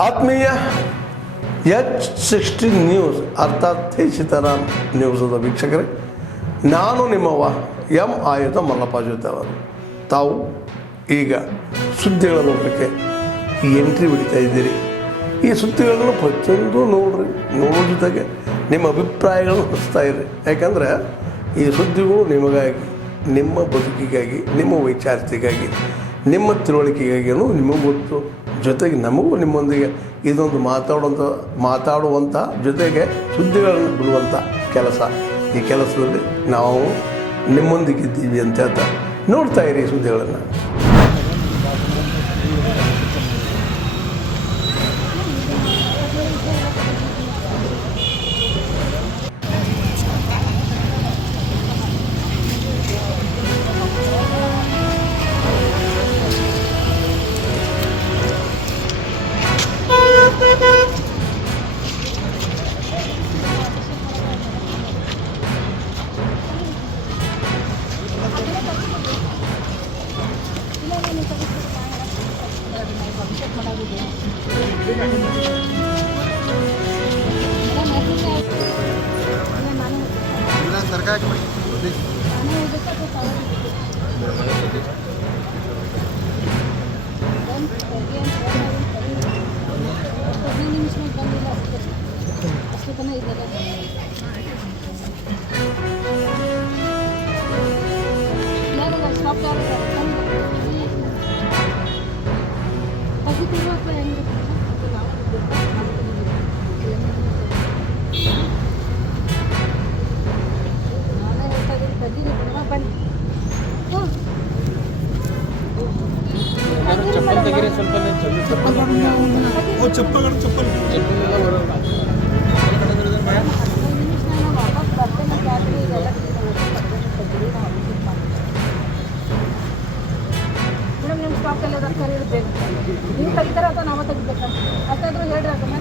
ಆತ್ಮೀಯ H16 news ಅರ್ಥಾತ್ ಸೀತಾರಾಮ್ ನ್ಯೂಸದ ವೀಕ್ಷಕರೇ, ನಾನು ನಿಮ್ಮವ ಎಂ ಆಯುಧ ಮಲ್ಲಪ್ಪ ಜೊತೆ ಅವರು. ತಾವು ಈಗ ಸುದ್ದಿಗಳ ಲೋಕಕ್ಕೆ ಎಂಟ್ರಿ ಬಿಡ್ತಾ ಇದ್ದೀರಿ. ಈ ಸುದ್ದಿಗಳನ್ನು ಪ್ರತಿಯೊಂದು ನೋಡೋ ಜೊತೆಗೆ ನಿಮ್ಮ ಅಭಿಪ್ರಾಯಗಳನ್ನು ಹಚ್ತಾ ಇರ್ರಿ. ಯಾಕಂದರೆ ಈ ಸುದ್ದಿಗಳು ನಿಮಗಾಗಿ, ನಿಮ್ಮ ಬದುಕಿಗಾಗಿ, ನಿಮ್ಮ ವೈಚಾರಿಕೆಗಾಗಿ, ನಿಮ್ಮ ತಿಳುವಳಿಕೆಗಾಗಿಯೂ ನಿಮಗೂ ಗೊತ್ತು. ಜೊತೆಗೆ ನಮಗೂ ನಿಮ್ಮೊಂದಿಗೆ ಇದೊಂದು ಮಾತಾಡುವಂಥ ಜೊತೆಗೆ ಸುದ್ದಿಗಳನ್ನು ಬಿಡುವಂಥ ಕೆಲಸ. ಈ ಕೆಲಸದಲ್ಲಿ ನಾವು ನಿಮ್ಮೊಂದಿಗಿದ್ದೀವಿ ಅಂತ ಹೇಳ್ತಾ ನೋಡ್ತಾ ಇರಿ ಸುದ್ದಿಗಳನ್ನು. ನೀವು ತೆಗಿತಾರ ಅಥವಾ ನಾವು ತೆಗಿಬೇಕಾ ಅಷ್ಟಾದ್ರೂ ಹೇಳ್ರಿ ಅದನ್ನ.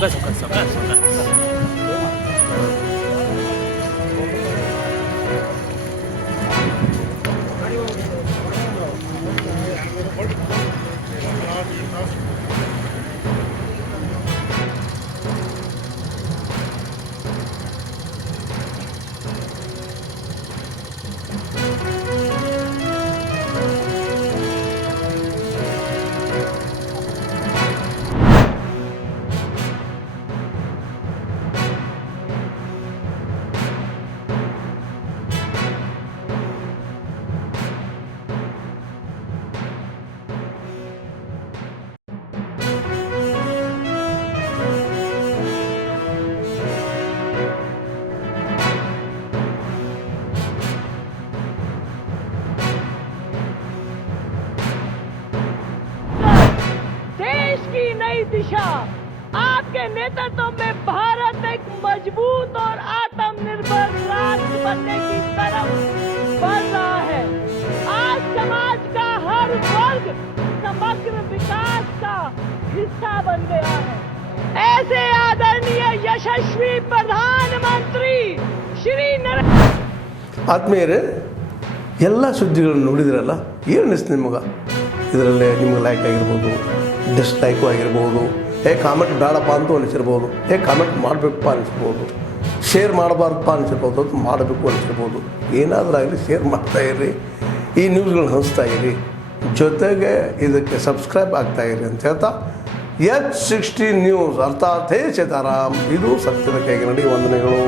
Suka. दिशा आपके नेतृत्व में भारत एक मजबूत और आत्मनिर्भर राष्ट्र बनने की तरफ बढ़ रहा है। आज समाज का हर वर्ग समग्र विकास का हिस्सा बन गया है। ऐसे आदरणीय यशस्वी प्रधानमंत्री श्री नरेंद्र ಆತ್ಮೀಯರೇ, ಎಲ್ಲ ಸುದ್ದಿಗಳನ್ನು ನೋಡಿದ್ರಲ್ಲ, ಏನು ಅನಿಸ್ತು ನಿಮಗೆ? ಇದರಲ್ಲೇ ನಿಮಗೆ ಲೈಕ್ ಆಗಿರ್ಬೋದು, ಡಿಸ್ಲೈಕು ಆಗಿರ್ಬೋದು, ಕಾಮೆಂಟ್ ಬೇಡಪ್ಪ ಅಂತೂ ಅನಿಸಿರ್ಬೋದು, ಕಾಮೆಂಟ್ ಮಾಡಬೇಕಪ್ಪ ಅನಿಸ್ಬೋದು, ಶೇರ್ ಮಾಡಬಾರ್ದಪ್ಪ ಅನಿಸಿರ್ಬೋದು, ಅದು ಮಾಡಬೇಕು ಅನಿಸಿರ್ಬೋದು. ಏನಾದರೂ ಆಗಲಿ ಶೇರ್ ಮಾಡ್ತಾಯಿರ್ರಿ, ಈ ನ್ಯೂಸ್ಗಳನ್ನ ಹಂಚ್ತಾ ಇರಿ. ಜೊತೆಗೆ ಇದಕ್ಕೆ ಸಬ್ಸ್ಕ್ರೈಬ್ ಆಗ್ತಾ ಇರಿ ಅಂತ ಹೇಳ್ತಾ H60 ನ್ಯೂಸ್ ಅರ್ಥಾತ್ ಹೇ ಸೀತಾರಾಮ್, ಇದು ಸತ್ಯದ ಕೈಗೆ ನಡಿ. ವಂದನೆಗಳು.